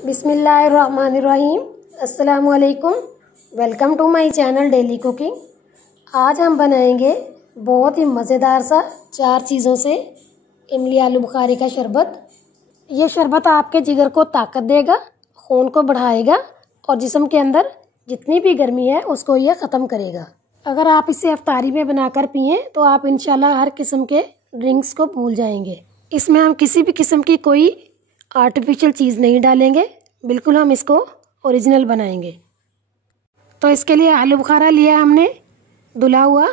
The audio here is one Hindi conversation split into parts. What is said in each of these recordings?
बिस्मिल्लाहिर्रहमानिर्रहीम। अस्सलामुअलैकुम। Welcome to my channel daily cooking. आज हम बनाएंगे बहुत ही मज़ेदार सा 4 चीज़ों से इमली आलू बुखारे का शरबत। ये शरबत आपके जिगर को ताकत देगा, खून को बढ़ाएगा और जिस्म के अंदर जितनी भी गर्मी है उसको ये ख़त्म करेगा। अगर आप इसे अफ्तारी में बनाकर पिएँ तो आप इंशाल्लाह हर किस्म के ड्रिंक्स को भूल जाएंगे। इसमें हम किसी भी किस्म की कोई आर्टिफिशियल चीज़ नहीं डालेंगे, बिल्कुल हम इसको ओरिजिनल बनाएंगे। तो इसके लिए आलू बुखारा लिया हमने धुला हुआ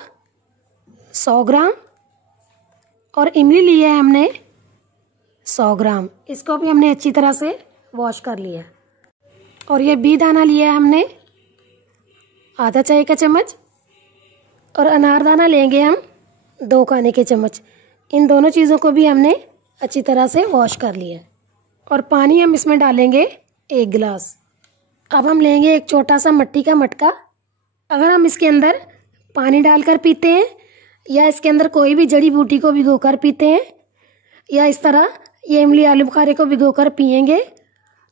100 ग्राम और इमली लिया है हमने 100 ग्राम। इसको भी हमने अच्छी तरह से वॉश कर लिया। और ये बी दाना लिया है हमने आधा चाय का चम्मच और अनारदाना लेंगे हम 2 खाने के चम्मच। इन दोनों चीज़ों को भी हमने अच्छी तरह से वॉश कर लिया। और पानी हम इसमें डालेंगे 1 गिलास। अब हम लेंगे एक छोटा सा मिट्टी का मटका। अगर हम इसके अंदर पानी डालकर पीते हैं या इसके अंदर कोई भी जड़ी बूटी को भिगोकर पीते हैं या इस तरह ये इमली आलू बुखारे को भिगोकर पिएंगे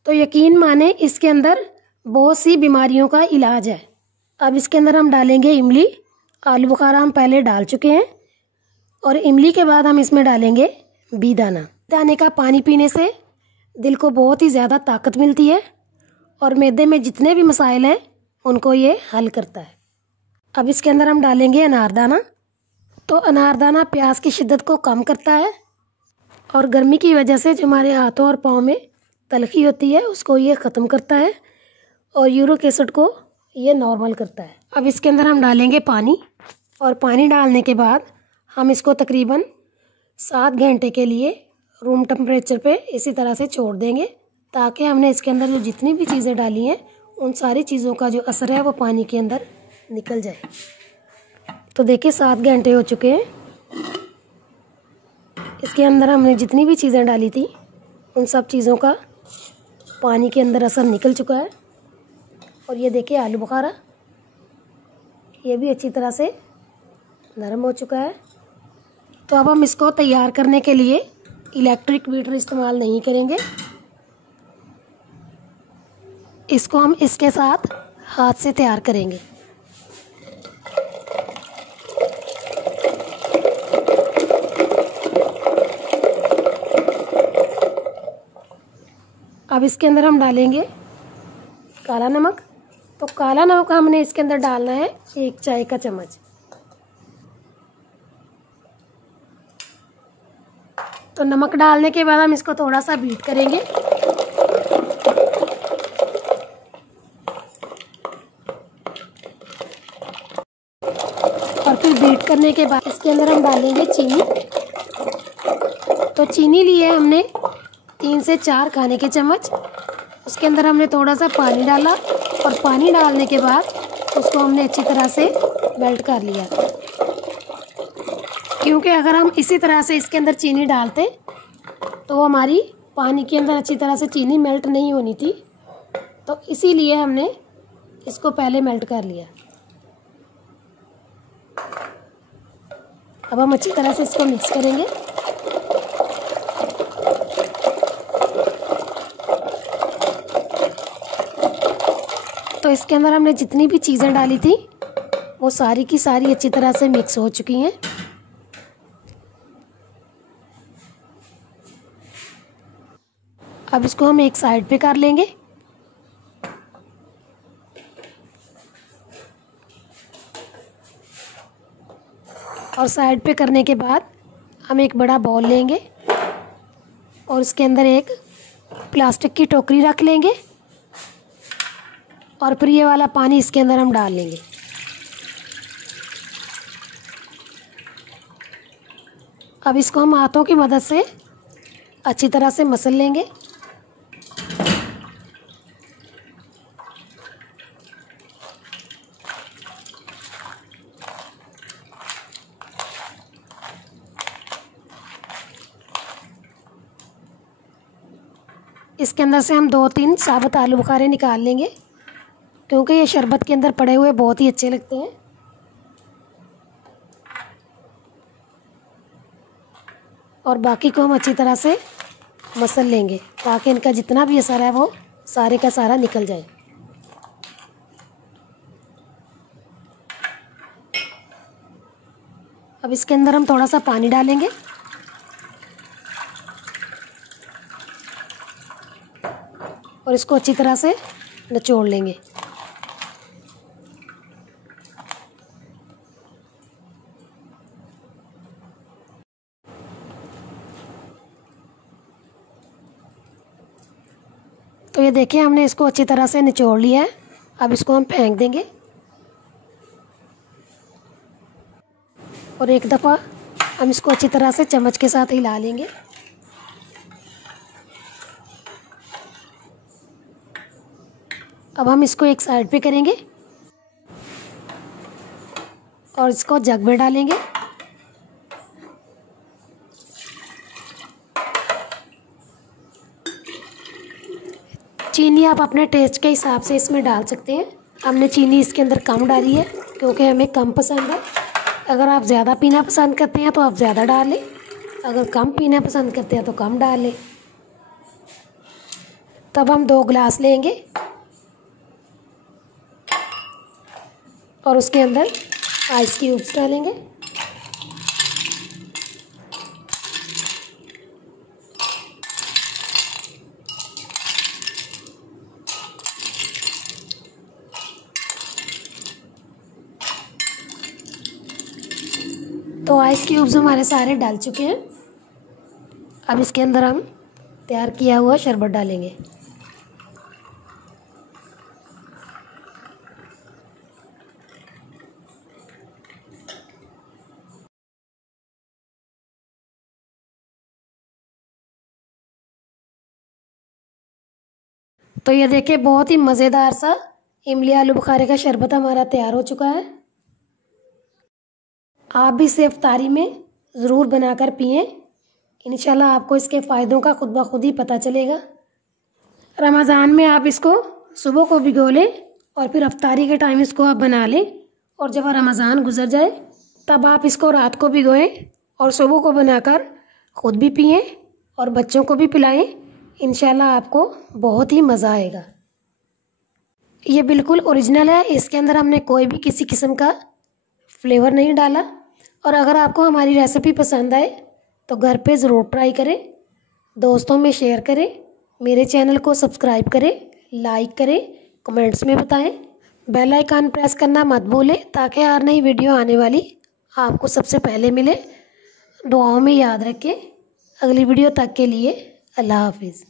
तो यकीन माने इसके अंदर बहुत सी बीमारियों का इलाज है। अब इसके अंदर हम डालेंगे इमली। आलू बुखारा हम पहले डाल चुके हैं और इमली के बाद हम इसमें डालेंगे बी दाना। दाने का पानी पीने से दिल को बहुत ही ज़्यादा ताकत मिलती है और मैदे में जितने भी मसाइल हैं उनको ये हल करता है। अब इसके अंदर हम डालेंगे अनारदाना। तो अनारदाना प्यास की शिद्दत को कम करता है और गर्मी की वजह से जो हमारे हाथों और पाँव में तलखी होती है उसको ये ख़त्म करता है और यूरिक एसिड को ये नॉर्मल करता है। अब इसके अंदर हम डालेंगे पानी और पानी डालने के बाद हम इसको तकरीबन 7 घंटे के लिए रूम टेम्परेचर पे इसी तरह से छोड़ देंगे ताकि हमने इसके अंदर जो जितनी भी चीज़ें डाली हैं उन सारी चीज़ों का जो असर है वो पानी के अंदर निकल जाए। तो देखिए 7 घंटे हो चुके हैं। इसके अंदर हमने जितनी भी चीज़ें डाली थी उन सब चीज़ों का पानी के अंदर असर निकल चुका है। और ये देखिए आलू बुखारा ये भी अच्छी तरह से नरम हो चुका है। तो अब हम इसको तैयार करने के लिए इलेक्ट्रिक बीटर इस्तेमाल नहीं करेंगे। इसको हम इसके साथ हाथ से तैयार करेंगे। अब इसके अंदर हम डालेंगे काला नमक। तो काला नमक हमने इसके अंदर डालना है 1 चाय का चम्मच। तो नमक डालने के बाद हम इसको थोड़ा सा बीट करेंगे। और फिर बीट करने के बाद इसके अंदर हम डालेंगे चीनी। तो चीनी ली है हमने 3 से 4 खाने के चम्मच। उसके अंदर हमने थोड़ा सा पानी डाला और पानी डालने के बाद उसको हमने अच्छी तरह से मेल्ट कर लिया। क्योंकि अगर हम इसी तरह से इसके अंदर चीनी डालते तो हमारी पानी के अंदर अच्छी तरह से चीनी मेल्ट नहीं होनी थी। तो इसीलिए हमने इसको पहले मेल्ट कर लिया। अब हम अच्छी तरह से इसको मिक्स करेंगे। तो इसके अंदर हमने जितनी भी चीज़ें डाली थी वो सारी की सारी अच्छी तरह से मिक्स हो चुकी हैं। अब इसको हम एक साइड पे कर लेंगे। और साइड पे करने के बाद हम एक बड़ा बाउल लेंगे और इसके अंदर एक प्लास्टिक की टोकरी रख लेंगे और फिर ये वाला पानी इसके अंदर हम डाल लेंगे। अब इसको हम हाथों की मदद से अच्छी तरह से मसल लेंगे। इसके अंदर से हम 2-3 साबुत आलू बुखारे निकाल लेंगे क्योंकि ये शरबत के अंदर पड़े हुए बहुत ही अच्छे लगते हैं। और बाकी को हम अच्छी तरह से मसल लेंगे ताकि इनका जितना भी असर है वो सारे का सारा निकल जाए। अब इसके अंदर हम थोड़ा सा पानी डालेंगे और इसको अच्छी तरह से निचोड़ लेंगे। तो ये देखिए हमने इसको अच्छी तरह से निचोड़ लिया है। अब इसको हम फेंक देंगे और एक दफ़ा हम इसको अच्छी तरह से चम्मच के साथ हिला लेंगे। अब हम इसको एक साइड पे करेंगे और इसको जग में डालेंगे। चीनी आप अपने टेस्ट के हिसाब से इसमें डाल सकते हैं। हमने चीनी इसके अंदर कम डाली है क्योंकि हमें कम पसंद है। अगर आप ज़्यादा पीना पसंद करते हैं तो आप ज़्यादा डाल लें, अगर कम पीना पसंद करते हैं तो कम डाल लें। तब हम 2 गिलास लेंगे और उसके अंदर आइस क्यूब्स डालेंगे। तो आइस क्यूब्स हमारे सारे डाल चुके हैं। अब इसके अंदर हम तैयार किया हुआ शरबत डालेंगे। तो ये देखिए बहुत ही मज़ेदार सा इमली आलू बुखारे का शरबत हमारा तैयार हो चुका है। आप भी इसे इफ्तारी में ज़रूर बनाकर पिएं। इंशाल्लाह आपको इसके फ़ायदों का खुद ब खुद ही पता चलेगा। रमज़ान में आप इसको सुबह को भिगो लें और फिर इफ्तारी के टाइम इसको आप बना लें और जब रमज़ान गुजर जाए तब आप इसको रात को भिगोएं और सुबह को बनाकर ख़ुद भी पिएं और बच्चों को भी पिलाएं। इंशाल्लाह आपको बहुत ही मज़ा आएगा। ये बिल्कुल ओरिजिनल है, इसके अंदर हमने कोई भी किसी किस्म का फ्लेवर नहीं डाला। और अगर आपको हमारी रेसिपी पसंद आए तो घर पे ज़रूर ट्राई करें, दोस्तों में शेयर करें, मेरे चैनल को सब्सक्राइब करें, लाइक करें, कमेंट्स में बताएं, बेल आइकन प्रेस करना मत भूलें ताकि हर नई वीडियो आने वाली आपको सबसे पहले मिले। दुआओं में याद रखें। अगली वीडियो तक के लिए अल्लाह हाफिज़।